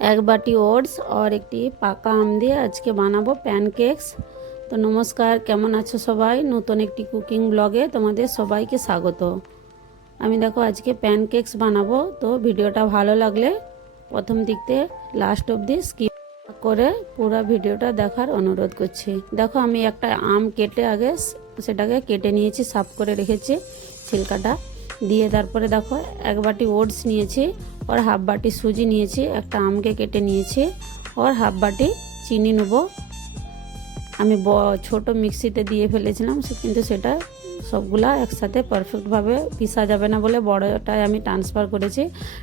एक बाटी ओट्स और एक पाका आम दिए आज के बानाबो पैनकेक्स। तो नमस्कार, केमन आछो सबाई? नतून एक कुकिंग ब्लगे तोमादेर सबाइके स्वागत। आमी देखो आज के पैनकेक्स बानाबो। तो भिडियोटा भालो लागले प्रथम दिकते लास्ट अब्दि स्किप करे पूरा भिडियोटा देखार अनुरोध करछि। देखो आमी एकटा आम केटे आगे सेटाके केटे निয়েছি, साफ करे रेखेছি छिलकाटा दिए। तारपरे देखो एक बाटी ओट्स निয়েছি और हाफ बाटी सूजी निয়েছি, एक आम के केटे निয়েছি और हाफ बाटी चीनी नेब। आमी छोटो मिक्सिते दिए फेलेছিলাম, किन्तु सेटा सबगुला एकसाथे परफेक्ट भावे पिसा जाबे ना बोले बड़ोटाय आमी ट्रांसफार करेছি।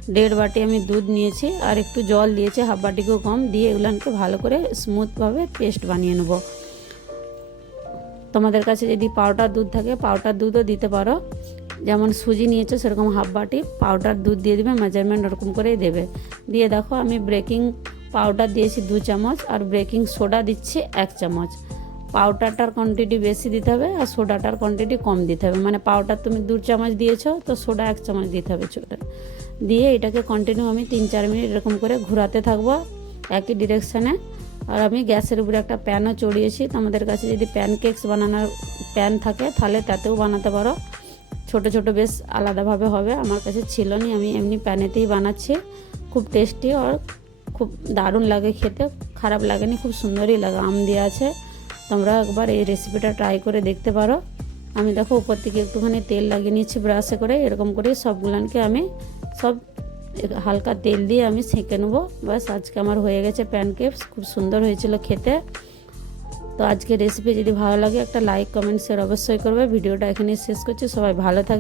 1.5 बाटी आमी दूध निয়েছি और एकटू जल दिয়েছি, हाफ बाटिकेও कम दिए एगुलानके भालो करे स्मूथ भावे पेस्ट बानिয়ে नेब। তোমাদের কাছে যদি পাউডার দুধ থাকে পাউডার দুধও দিতে পারো। যেমন সুজি নিয়েছো সেরকম হাফ বাটি পাউডার দুধ দিয়ে দিবে, মেজারমেন্ট ওরকম করেই দেবে। দিয়ে দেখো আমি বেকিং পাউডার দিয়েছি 2 চামচ আর বেকিং সোডা দিচ্ছি 1 চামচ। পাউডারটার কোয়ান্টিটি বেশি দিতে হবে আর সোডাটার কোয়ান্টিটি কম দিতে হবে। মানে পাউডার তুমি 2 চামচ দিয়েছো তো সোডা 1 চামচ দিতে হবে ছোট। দিয়ে এটাকে কন্টিনিউ আমি 3-4 মিনিট এরকম করে ঘোরাতে থাকবো একই ডিরেকশনে। আর আমি গ্যাসের উপরে একটা প্যানও চড়িয়েছি। তোমাদের কাছে যদি প্যানকেক্স বানানোর প্যান থাকে তাহলে তাতেও বানাতে পারো, ছোট ছোট বেশ আলাদাভাবে হবে। আমার কাছে ছিল না, আমি এমনি প্যানেতেই বানাচ্ছি। খুব টেস্টি আর খুব দারুণ লাগে খেতে, খারাপ লাগেনি, খুব সুন্দরই লাগে। আম দেওয়া আছে, তোমরা একবার এই রেসিপিটা ট্রাই করে দেখতে পারো। আমি দেখো উপর থেকে একটুখানি তেল লাগিয়ে নিচ্ছি ব্রাশে করে, এরকম করে সবগুলোকে আমি সব হালকা তেল দিয়ে আমি সেঁকে নেবো। বাস আজকে আমার হয়ে গেছে প্যানকেক্স, খুব সুন্দর হয়েছিল খেতে। তো আজকে রেসিপি যদি ভালো লাগে একটা লাইক কমেন্ট শেয়ার অবশ্যই করবে। ভিডিওটা এখানে শেষ করছি, সবাই ভালো থাকবে।